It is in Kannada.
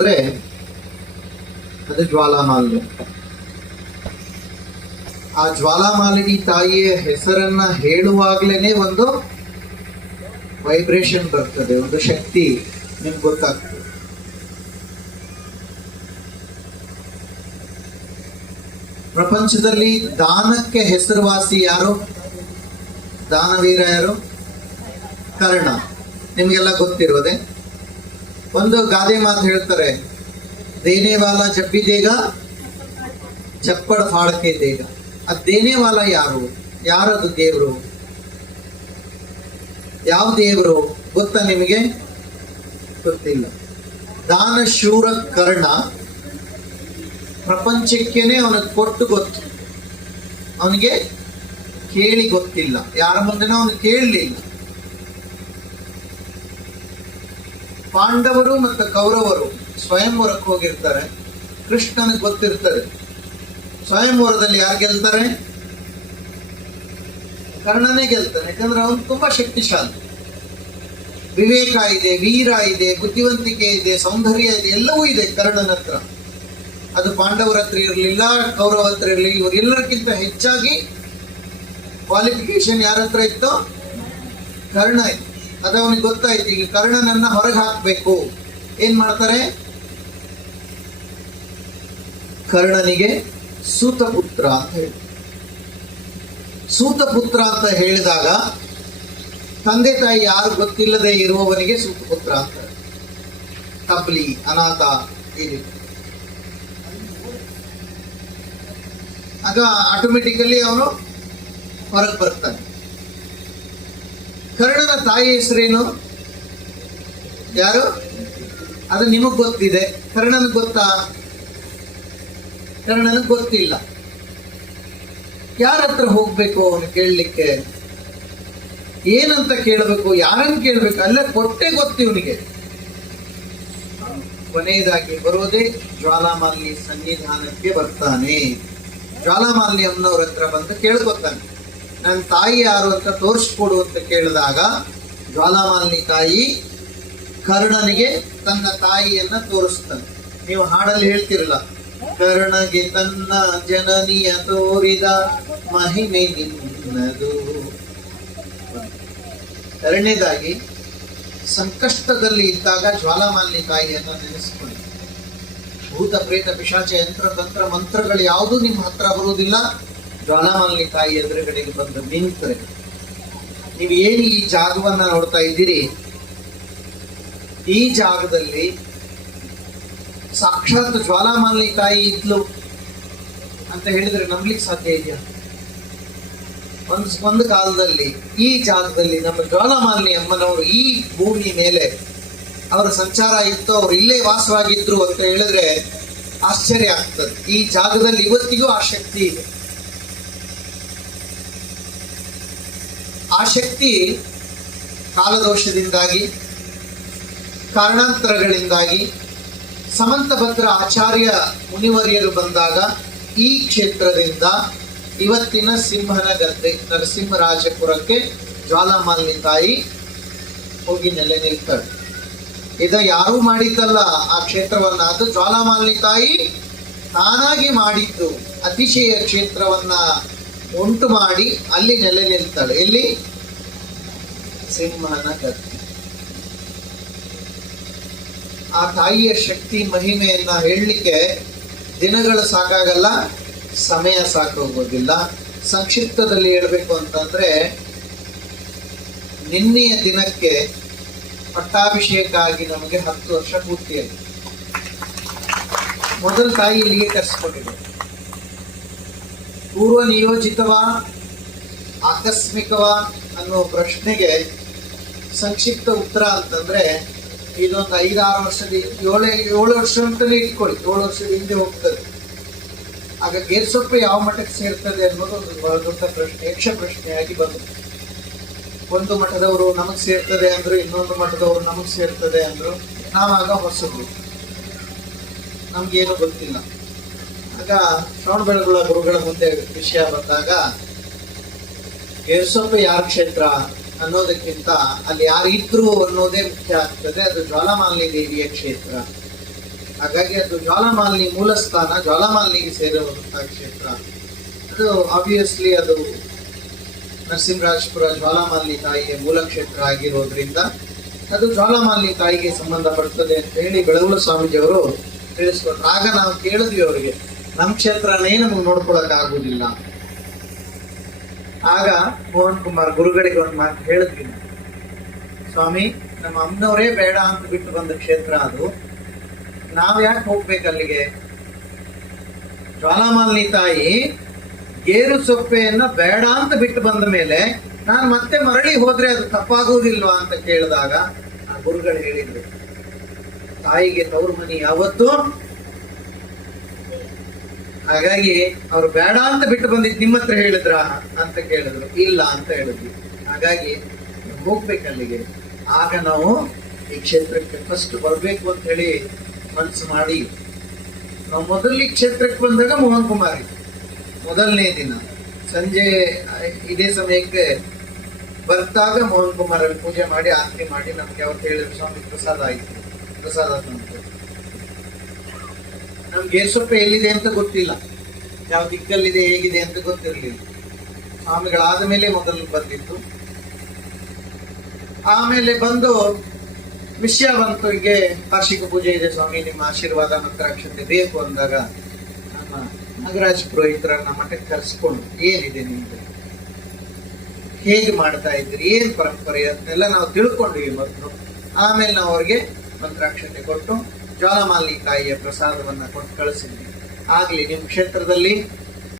ಅಂದ್ರೆ ಅದು ಜ್ವಾಲಾಮಾಲಿನ್ಯ ಆ ಜ್ವಾಲಾಮಾಲಿನಿ ತಾಯಿಯ ಹೆಸರನ್ನ ಹೇಳುವಾಗ್ಲೇನೆ ಒಂದು ವೈಬ್ರೇಷನ್ ಬರ್ತದೆ, ಒಂದು ಶಕ್ತಿ ನಿಮ್ಗೆ ಗೊತ್ತಾಗ್ತದೆ. ಪ್ರಪಂಚದಲ್ಲಿ ದಾನಕ್ಕೆ ಹೆಸರುವಾಸಿ ಯಾರು? ದಾನವೀರ ಯಾರು? ಕರ್ಣ. ನಿಮಗೆಲ್ಲ ಗೊತ್ತಿರೋದೆ? ಒಂದು ಗಾದೆ ಮಾತು ಹೇಳ್ತಾರೆ ದೇನೇವಾಲ ಜಬ್ಬಿದೇಗ ಚಪ್ಪಡ ಫಾಡಕೆ ದೇಗ. ಆ ದೇನೇವಾಲ ಯಾರು? ಯಾರದು ದೇವರು? ಯಾವ ದೇವರು ಗೊತ್ತಾ ನಿಮಗೆ? ಗೊತ್ತಿಲ್ಲ. ದಾನ ಶೂರ ಕರ್ಣ, ಪ್ರಪಂಚಕ್ಕೇನೆ ಅವನಿಗೆ ಕೊಟ್ಟು ಗೊತ್ತು. ಅವನಿಗೆ ಕೇಳಿ ಗೊತ್ತಿಲ್ಲ. ಯಾರ ಮುಂದೆನೂ ಅವನು ಕೇಳಲಿಲ್ಲ. ಪಾಂಡವರು ಮತ್ತು ಕೌರವರು ಸ್ವಯಂವರಕ್ಕೆ ಹೋಗಿರ್ತಾರೆ. ಕೃಷ್ಣನಿಗೆ ಗೊತ್ತಿರ್ತದೆ. ಸ್ವಯಂವರದಲ್ಲಿ ಯಾರು ಗೆಲ್ತಾರೆ? ಕರ್ಣನೇ ಗೆಲ್ತಾನೆ. ಯಾಕಂದ್ರೆ ಅವನು ತುಂಬಾ ಶಕ್ತಿಶಾಲಿ. ವಿವೇಕ ಇದೆ, ವೀರ ಇದೆ, ಬುದ್ಧಿವಂತಿಕೆ ಇದೆ, ಸೌಂದರ್ಯ ಇದೆ, ಎಲ್ಲವೂ ಇದೆ ಕರ್ಣನ ಹತ್ರ. ಅದು ಪಾಂಡವರ ಹತ್ರ ಇರಲಿಲ್ಲ ಕೌರವ ಹತ್ರ ಇರಲಿಲ್ಲ ಇವರೆಲ್ಲರಿಗಿಂತ ಹೆಚ್ಚಾಗಿ ಕ್ವಾಲಿಫಿಕೇಶನ್ ಯಾರ ಹತ್ರ ಇತ್ತು? ಕರ್ಣ ಇತ್ತು. ಅದು ಅವನಿಗೆ ಗೊತ್ತಾಯ್ತು, ಈಗ ಕರ್ಣನನ್ನ ಹೊರಗೆ ಹಾಕಬೇಕು. ಏನ್ ಮಾಡ್ತಾರೆ? ಕರ್ಣನಿಗೆ ಸೂತಪುತ್ರ ಅಂತ ಹೇಳಿ. ಸೂತಪುತ್ರ ಅಂತ ಹೇಳಿದಾಗ ತಂದೆ ತಾಯಿ ಯಾರು ಗೊತ್ತಿಲ್ಲದೆ ಇರುವವನಿಗೆ ಸೂತಪುತ್ರ ಅಂತ ತಬ್ಲಿ, ಅನಾಥ ರೀತಿ ಆಗ ಆಟೋಮೆಟಿಕಲಿ ಅವನು ಹೊರಗೆ ಬರ್ತಾನೆ. ಕರ್ಣನ ತಾಯಿ ಹೆಸರೇನು? ಯಾರು? ಅದು ನಿಮಗ್ ಗೊತ್ತಿದೆ. ಕರ್ಣನ್ ಗೊತ್ತಾ? ಕರ್ಣನಿಗೆ ಗೊತ್ತಿಲ್ಲ. ಯಾರ ಹತ್ರ ಹೋಗ್ಬೇಕು ಅವನು ಕೇಳಲಿಕ್ಕೆ? ಏನಂತ ಕೇಳಬೇಕು? ಯಾರನ್ನು ಕೇಳಬೇಕು? ಅಲ್ಲೇ ಕೊಟ್ಟೆ ಗೊತ್ತಿ ಇವನಿಗೆ. ಕೊನೆಯದಾಗಿ ಬರೋದೇ ಜ್ವಾಲಾಮಾಲಿನಿ ಸನ್ನಿಧಾನಕ್ಕೆ ಬರ್ತಾನೆ. ಜ್ವಾಲಾಮಾಲಿನಿ ಅಮ್ಮನವ್ರ ಹತ್ರ ಬಂದು ಕೇಳ್ಕೊತಾನೆ. ನನ್ನ ತಾಯಿ ಯಾರು ಅಂತ ತೋರಿಸ್ಕೊಡು ಅಂತ ಕೇಳಿದಾಗ, ಜ್ವಾಲಾಮಾಲಿನಿ ತಾಯಿ ಕರ್ಣನಿಗೆ ತನ್ನ ತಾಯಿಯನ್ನ ತೋರಿಸ್ತಾನೆ. ನೀವು ಹಾಡಲ್ಲಿ ಹೇಳ್ತಿರಲ್ಲ, ಕರ್ಣಗೆ ತನ್ನ ಜನನಿಯ ತೋರಿದ ಮಹಿಮೆ ನಿನ್ನದು. ಎರಡನೇದಾಗಿ, ಸಂಕಷ್ಟದಲ್ಲಿ ಇದ್ದಾಗ ಜ್ವಾಲಾಮಾಲಿನಿ ತಾಯಿಯನ್ನ ನೆನೆಸ್ಕೊಳ್ಳಿ. ಭೂತ ಪ್ರೇತ ಪಿಶಾಚ ಯಂತ್ರ ತಂತ್ರ ಮಂತ್ರಗಳು ಯಾವುದೂ ನಿಮ್ಮ ಹತ್ರ ಬರುವುದಿಲ್ಲ. ಜ್ವಾಲಾಮಾಲಿನಿ ತಾಯಿ ಎದುರುಗಡೆಗೆ ಬಂದು ನಿಂತರೆ. ನೀವು ಏನು ಈ ಜಾಗವನ್ನು ನೋಡ್ತಾ ಇದ್ದೀರಿ? ಈ ಜಾಗದಲ್ಲಿ ಸಾಕ್ಷಾತ್ ಜ್ವಾಲಾಮಾಲಿನಿ ತಾಯಿ ಇದ್ಲು ಅಂತ ಹೇಳಿದ್ರೆ ನಂಬಲಿಕ್ಕೆ ಸಾಧ್ಯ ಇದೆಯಾ? ಒಂದು ಒಂದು ಕಾಲದಲ್ಲಿ ಈ ಜಾಗದಲ್ಲಿ ನಮ್ಮ ಜ್ವಾಲಾಮಾಲಿನಿ ಅಮ್ಮನವರು ಈ ಭೂಮಿ ಮೇಲೆ ಅವರ ಸಂಚಾರ ಇತ್ತು, ಅವರು ಇಲ್ಲೇ ವಾಸವಾಗಿದ್ರು ಅಂತ ಹೇಳಿದ್ರೆ ಆಶ್ಚರ್ಯ ಆಗ್ತದೆ. ಈ ಜಾಗದಲ್ಲಿ ಇವತ್ತಿಗೂ ಆ ಶಕ್ತಿ ಇದೆ. ಆ ಶಕ್ತಿ ಕಾಲದೋಷದಿಂದಾಗಿ, ಕಾರಣಾಂತರಗಳಿಂದಾಗಿ, ಸಮಂತಭದ್ರ ಆಚಾರ್ಯ ಮುನಿವರಿಯರು ಬಂದಾಗ ಈ ಕ್ಷೇತ್ರದಿಂದ ಇವತ್ತಿನ ಸಿಂಹನ ಗದ್ದೆ, ನರಸಿಂಹರಾಜಪುರಕ್ಕೆ ಜ್ವಾಲಾಮಾಲಿನಿ ತಾಯಿ ಹೋಗಿ ನೆಲೆ ನಿಲ್ತಾಳೆ. ಇದ ಯಾರೂ ಮಾಡಿದ್ದಲ್ಲ, ಆ ಕ್ಷೇತ್ರವನ್ನ. ಅದು ಜ್ವಾಲಾಮಾಲಿನಿ ತಾಯಿ ತಾನಾಗಿ ಮಾಡಿದ್ದು, ಅತಿಶಯ ಕ್ಷೇತ್ರವನ್ನ ಉಂಟು ಮಾಡಿ ಅಲ್ಲಿ ನೆಲೆ ನಿಲ್ತಾಳೆ. ಎಲ್ಲಿ? ಸಿಂಹನ ಗದ್ದೆ ಆ ತಾಯಿಯ ಶಕ್ತಿ, ಮಹಿಮೆಯನ್ನ ಹೇಳಲಿಕ್ಕೆ ದಿನಗಳು ಸಾಕಾಗಲ್ಲ, ಸಮಯ ಸಾಕಾಗೋದಿಲ್ಲ. ಸಂಕ್ಷಿಪ್ತದಲ್ಲಿ ಹೇಳಬೇಕು ಅಂತಂದ್ರೆ, ನಿನ್ನೆಯ ದಿನಕ್ಕೆ ಪಟ್ಟಾಭಿಷೇಕ ಆಗಿ ನಮಗೆ ಹತ್ತು ವರ್ಷ ಪೂರ್ತಿಯಾಗಿದೆ. ಮೊದಲ ತಾಯಿ ಇಲ್ಲಿಗೆ ಕರೆಸ್ಕೊಂಡಿದೆ ಪೂರ್ವ ನಿಯೋಜಿತವಾ ಆಕಸ್ಮಿಕವಾ ಅನ್ನೋ ಪ್ರಶ್ನೆಗೆ ಸಂಕ್ಷಿಪ್ತ ಉತ್ತರ ಅಂತಂದ್ರೆ ಇದೊಂದು ಐದಾರು ವರ್ಷದ ಏಳು ಏಳು ವರ್ಷ ಅಂತಲೇ ಇಟ್ಕೊಳ್ಳಿ. ಏಳು ವರ್ಷದ ಹಿಂದೆ ಹೋಗ್ತದೆ. ಆಗ ಗೇರ್ಸೊಪ್ಪು ಯಾವ ಮಠಕ್ಕೆ ಸೇರ್ತದೆ ಅನ್ನೋದು ಒಂದು ಬಹಳ ದೊಡ್ಡ ಪ್ರಶ್ನೆ, ಯಕ್ಷ ಪ್ರಶ್ನೆಯಾಗಿ ಬಂತು. ಒಂದು ಮಠದವರು ನಮಗೆ ಸೇರ್ತದೆ ಅಂದ್ರು, ಇನ್ನೊಂದು ಮಠದವರು ನಮಗೆ ಸೇರ್ತದೆ ಅಂದ್ರು, ನಾವಾಗ ಹೊಸದು ನಮ್ಗೇನು ಗೊತ್ತಿಲ್ಲ. ಆಗ ಶ್ರವಣ ಬೆಳಗುಳ ಗುರುಗಳ ಮುಂದೆ ವಿಷಯ ಬಂದಾಗ ಗೇರ್ಸೊಪ್ಪು ಯಾರ ಕ್ಷೇತ್ರ? ಅನ್ನೋದಕ್ಕಿಂತ ಅಲ್ಲಿ ಯಾರು ಇದ್ರು ಅನ್ನೋದೇ ಮುಖ್ಯ ಆಗ್ತದೆ. ಅದು ಜ್ವಾಲಾಮಾಲಿನಿ ದೇವಿಯ ಕ್ಷೇತ್ರ. ಹಾಗಾಗಿ ಅದು ಜ್ವಾಲಾಮಾಲಿನಿ ಮೂಲ ಸ್ಥಾನ ಜ್ವಾಲಾಮಾಲಿನಿಗೆ ಸೇರುವಂತಹ ಕ್ಷೇತ್ರ. ಅದು ಆಬ್ವಿಯಸ್ಲಿ ಅದು ನರಸಿಂಹರಾಜಪುರ ಜ್ವಾಲಾಮಾಲಿನಿ ತಾಯಿಯ ಮೂಲ ಕ್ಷೇತ್ರ ಆಗಿರೋದ್ರಿಂದ ಅದು ಜ್ವಾಲಾಮಾಲಿನಿ ತಾಯಿಗೆ ಸಂಬಂಧಪಡ್ತದೆ ಅಂತ ಹೇಳಿ ಬೆಳಗುಳ ಸ್ವಾಮೀಜಿಯವರು ತಿಳಿಸ್ಕೊಟ್ರು ಆಗ ನಾವು ಕೇಳಿದ್ವಿ ಅವರಿಗೆ ನಮ್ಮ ಕ್ಷೇತ್ರನೇ ನಮಗೆ ನೋಡ್ಕೊಳಕ್ ಆಗುದಿಲ್ಲ? ಆಗ ಮೋಹನ್ ಕುಮಾರ್ ಗುರುಗಳಿಗೆ ಒಂದು ಮಾತು ಹೇಳಿದ್ವಿ. ಸ್ವಾಮಿ, ನಮ್ಮ ಅಮ್ಮನವರೇ ಬೇಡ ಅಂತ ಬಿಟ್ಟು ಬಂದ ಕ್ಷೇತ್ರ ಅದು. ನಾವ್ ಯಾಕೆ ಹೋಗ್ಬೇಕು ಅಲ್ಲಿಗೆ? ಜ್ವಾಲಾಮಾಲಿನಿ ತಾಯಿ, ಗೇರು ಸೊಪ್ಪೆಯನ್ನ ಬೇಡ ಅಂತ ಬಿಟ್ಟು ಬಂದ ಮೇಲೆ ನಾನು ಮತ್ತೆ ಮರಳಿ ಹೋದ್ರೆ ಅದು ತಪ್ಪಾಗುವುದಿಲ್ವಾ ಅಂತ ಕೇಳಿದಾಗ ಆ ಗುರುಗಳು ಹೇಳಿದ್ರು, ತಾಯಿಗೆ ತವ್ರ ಮನಿ ಯಾವತ್ತು? ಹಾಗಾಗಿ ಅವ್ರು ಬೇಡ ಅಂತ ಬಿಟ್ಟು ಬಂದಿದ್ ನಿಮ್ಮ ಹತ್ರ ಹೇಳಿದ್ರ ಅಂತ ಕೇಳಿದ್ರು. ಇಲ್ಲ ಅಂತ ಹೇಳಿದ್ವಿ. ಹಾಗಾಗಿ ಹೋಗ್ಬೇಕಲ್ಲಿಗೆ ಆಗ ನಾವು ಈ ಕ್ಷೇತ್ರಕ್ಕೆ ಫಸ್ಟ್ ಬರ್ಬೇಕು ಅಂತ ಹೇಳಿ ಮನಸ್ಸು ಮಾಡಿ, ನಾವು ಮೊದಲು ಈ ಕ್ಷೇತ್ರಕ್ಕೆ ಬಂದಾಗ ಮೋಹನ್ ಕುಮಾರ್ ಮೊದಲನೇ ದಿನ. ಸಂಜೆ ಇದೇ ಸಮಯಕ್ಕೆ ಬರ್ತಾಗ ಮೋಹನ್ ಕುಮಾರ್ ಅಲ್ಲಿ ಪೂಜೆ ಮಾಡಿ, ಆರತಿ ಮಾಡಿ, ನಮ್ಗೆ ಅವತ್ತು ಹೇಳಿದ್ರು, ಸ್ವಾಮಿ, ಪ್ರಸಾದ ಆಯ್ತು. ಪ್ರಸಾದ ತಂತು ನಮ್ಗೆ ಸೊಪ್ಪು ಎಲ್ಲಿದೆ ಅಂತ ಗೊತ್ತಿಲ್ಲ. ಯಾವ ದಿಕ್ಕಲ್ಲಿದೆ, ಹೇಗಿದೆ ಅಂತ ಗೊತ್ತಿರಲಿಲ್ಲ. ಸ್ವಾಮಿಗಳಾದ ಮೇಲೆ ಮೊದಲು ಬಂದಿತ್ತು ಆಮೇಲೆ ಬಂದು ವಿಷಯ ಬಂತು ಹೀಗೆ ವಾರ್ಷಿಕ ಪೂಜೆ ಇದೆ ಸ್ವಾಮಿ, ನಿಮ್ಮ ಆಶೀರ್ವಾದ ಮತ್ತು ಅಕ್ಷತೆ ಬೇಕು ಅಂದಾಗ ನಮ್ಮ ನಾಗರಾಜ್ ಪುರೋಹಿತರನ್ನ ಮಠಕ್ಕೆ ಕರೆಸ್ಕೊಂಡು ಏನಿದೆ ನಿಮ್ದು? ಹೇಗೆ ಮಾಡ್ತಾ ಇದ್ರಿ ಏನ್ ಪರಂಪರೆ? ಅದನ್ನೆಲ್ಲ ನಾವು ತಿಳ್ಕೊಂಡ್ವಿ ಮೊದಲು. ಆಮೇಲೆ ನಾವು ಅವ್ರಿಗೆ ಮಂತ್ರಾಕ್ಷತೆ ಕೊಟ್ಟು ಜ್ವಾಲಾಮಾಲಿನಿ ತಾಯಿಯ ಪ್ರಸಾದವನ್ನು ಕೊಟ್ಟು ಕಳಿಸಿದ್ವಿ. ಆಗಲಿ ನಿಮ್ಮ ಕ್ಷೇತ್ರದಲ್ಲಿ